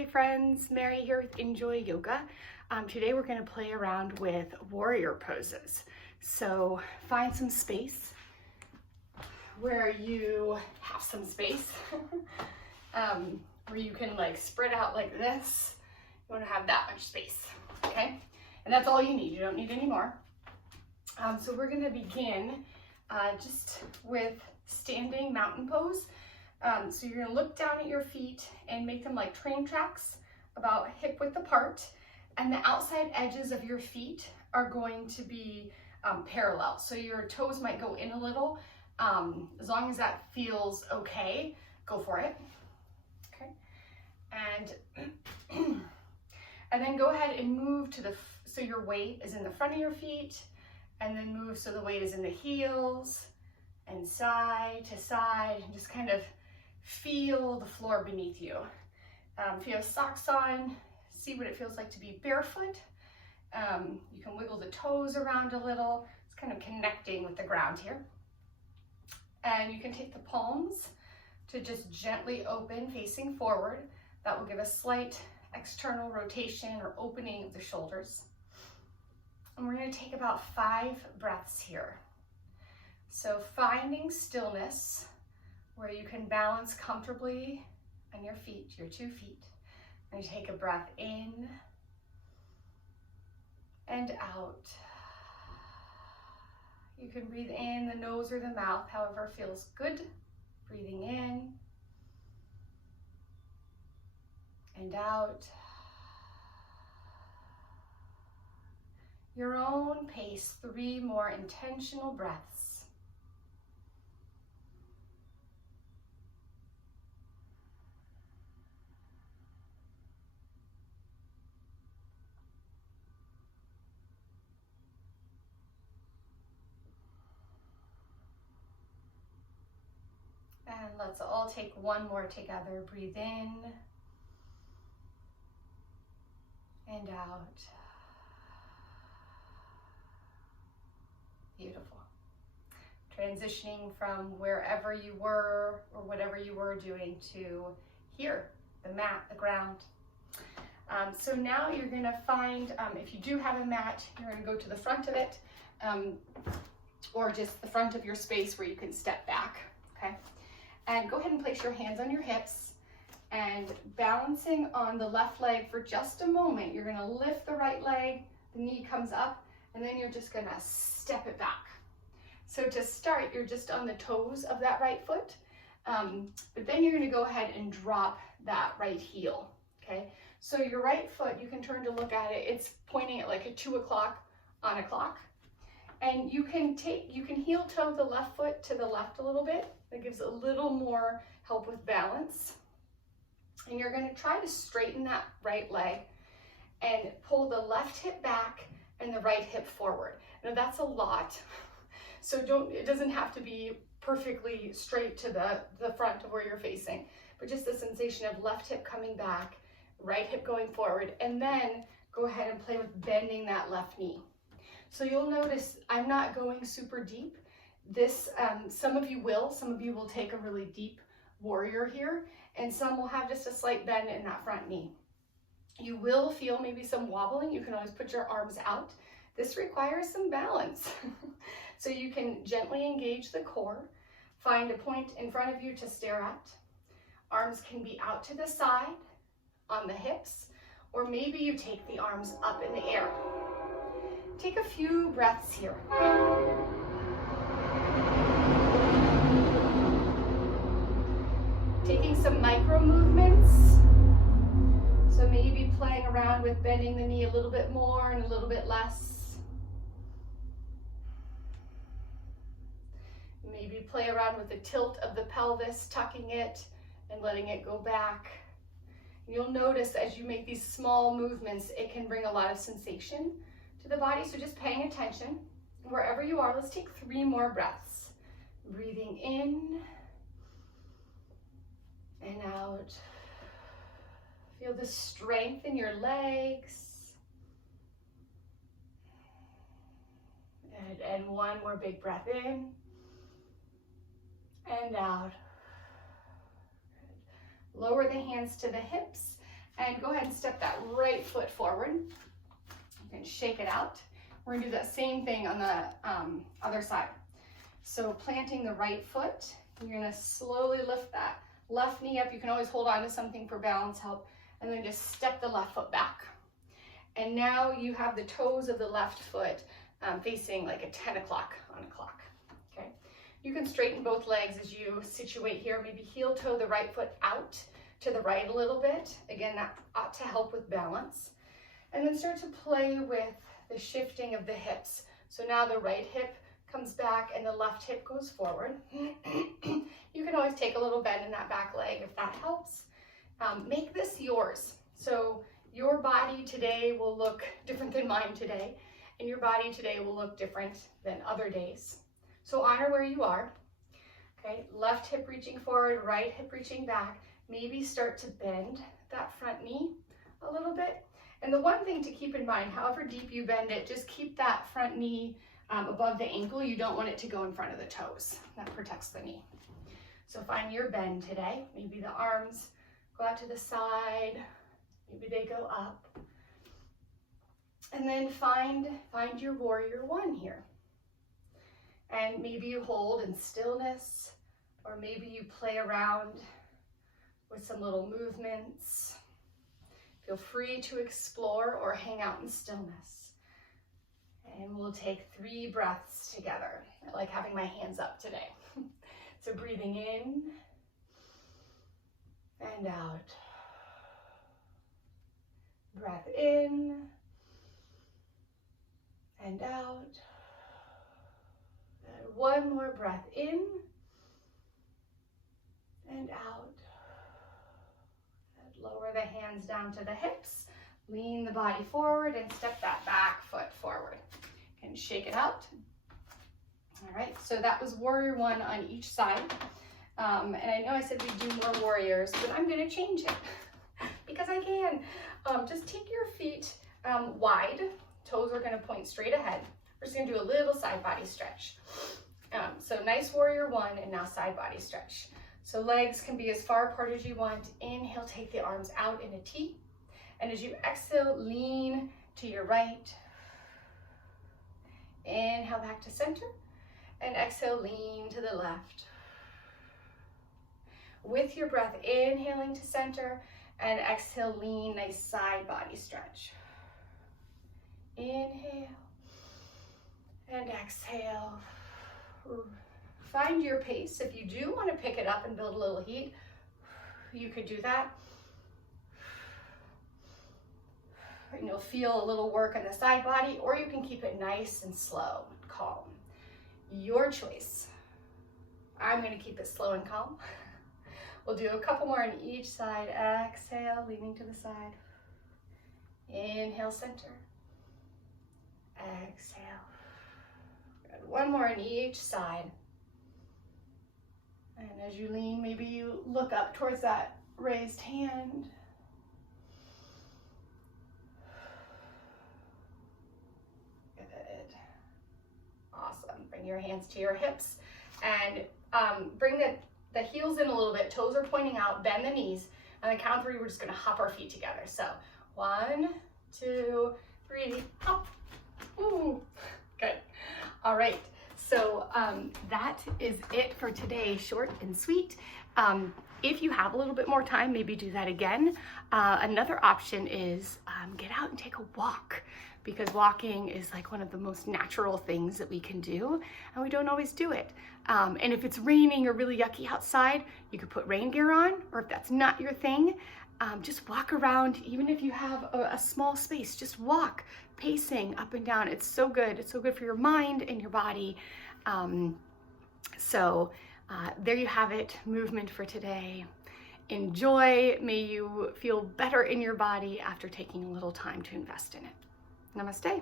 Hi friends, Mary here with Enjoy Yoga. Today we're going to play around with warrior poses. So find some space where you have some space, where you can like spread out like this. You want to have that much space, okay? And that's all you need. You don't need any more. So we're going to begin just with standing mountain pose. So you're gonna look down at your feet and make them like train tracks about hip width apart, and the outside edges of your feet are going to be parallel. So your toes might go in a little. As long as that feels okay, go for it. Okay, and then go ahead and move to so your weight is in the front of your feet, and then move so the weight is in the heels and side to side, and just kind of feel the floor beneath you. If you have socks on, see what it feels like to be barefoot. You can wiggle the toes around a little. It's kind of connecting with the ground here. And you can take the palms to just gently open, facing forward. That will give a slight external rotation or opening of the shoulders. And we're going to take about 5 breaths here. So finding stillness, where you can balance comfortably on your feet, your 2 feet. And you take a breath in and out. You can breathe in the nose or the mouth, however feels good. Breathing in and out. Your own pace, 3 more intentional breaths. And let's all take 1 more together. Breathe in and out. Beautiful. Transitioning from wherever you were or whatever you were doing to here, the mat, the ground. So now you're going to find, if you do have a mat, you're going to go to the front of it, or just the front of your space where you can step back, okay? And go ahead and place your hands on your hips, and balancing on the left leg for just a moment, you're going to lift the right leg, the knee comes up, and then you're just going to step it back. So to start, you're just on the toes of that right foot, but then you're going to go ahead and drop that right heel, okay? So your right foot, you can turn to look at it, it's pointing at like a 2 o'clock on a clock. And you can heel toe the left foot to the left a little bit. That gives a little more help with balance. And you're going to try to straighten that right leg and pull the left hip back and the right hip forward. Now that's a lot. So it doesn't have to be perfectly straight to the front of where you're facing, but just the sensation of left hip coming back, right hip going forward, and then go ahead and play with bending that left knee. So you'll notice I'm not going super deep. This, some of you will take a really deep warrior here, and some will have just a slight bend in that front knee. You will feel maybe some wobbling. You can always put your arms out. This requires some balance. So you can gently engage the core, find a point in front of you to stare at. Arms can be out to the side on the hips, or maybe you take the arms up in the air. Take a few breaths here. Taking some micro movements. So maybe playing around with bending the knee a little bit more and a little bit less. Maybe play around with the tilt of the pelvis, tucking it and letting it go back. You'll notice as you make these small movements, it can bring a lot of sensation to the body, so just paying attention. Wherever you are, let's take 3 more breaths. Breathing in and out. Feel the strength in your legs. And 1 more big breath in and out. Lower the hands to the hips, and And go ahead and step that right foot forward. You can shake it out. We're gonna do that same thing on the other side. So planting the right foot, you're gonna slowly lift that left knee up. You can always hold on to something for balance help, and then just step the left foot back. And now you have the toes of the left foot facing like a 10 o'clock on a clock, okay? You can straighten both legs as you situate here. Maybe heel toe the right foot out to the right a little bit. Again, that ought to help with balance. And then start to play with the shifting of the hips. So now the right hip comes back and the left hip goes forward. You can always take a little bend in that back leg if that helps. Make this yours. So your body today will look different than mine today, and your body today will look different than other days. So honor where you are. Okay, left hip reaching forward, right hip reaching back. Maybe start to bend that front knee a little bit. And the one thing to keep in mind, however deep you bend it, just keep that front knee above the ankle. You don't want it to go in front of the toes. That protects the knee. So find your bend today. Maybe the arms go out to the side. Maybe they go up. And then find your warrior one here. And maybe you hold in stillness, or maybe you play around with some little movements. Feel free to explore or hang out in stillness. And we'll take 3 breaths together. I like having my hands up today. So breathing in and out. Breath in and out. And one more breath in and out. And lower the hands down to the hips. Lean the body forward and step that back foot forward. And shake it out. All right, so that was warrior one on each side. And I know I said we'd do more warriors, but I'm gonna change it because I can. Just take your feet wide. Toes are gonna point straight ahead. We're just gonna do a little side body stretch. So nice warrior one, and now side body stretch. So legs can be as far apart as you want. Inhale, take the arms out in a T. And as you exhale, lean to your right. Inhale back to center. And exhale, lean to the left. With your breath, inhaling to center, and exhale, lean, nice side body stretch. Inhale and exhale. Find your pace. If you do want to pick it up and build a little heat, you could do that. And you'll feel a little work on the side body, or you can keep it nice and slow and calm. Your choice. I'm going to keep it slow and calm. We'll do a couple more on each side. Exhale, leaning to the side. Inhale, center. Exhale. Good. One more on each side. And as you lean, maybe you look up towards that raised hand. Good. Awesome. Bring your hands to your hips and bring the heels in a little bit. Toes are pointing out. Bend the knees. On the count of 3, we're just going to hop our feet together. So 1, 2, 3, hop. Ooh, good. All right. So that is it for today, short and sweet. If you have a little bit more time, maybe do that again. Another option is get out and take a walk, because walking is like one of the most natural things that we can do, and we don't always do it. And if it's raining or really yucky outside, you could put rain gear on, or if that's not your thing, just walk around. Even if you have a small space, just walk, pacing up and down. It's so good. It's so good for your mind and your body. There you have it, movement for today. Enjoy. May you feel better in your body after taking a little time to invest in it. Namaste.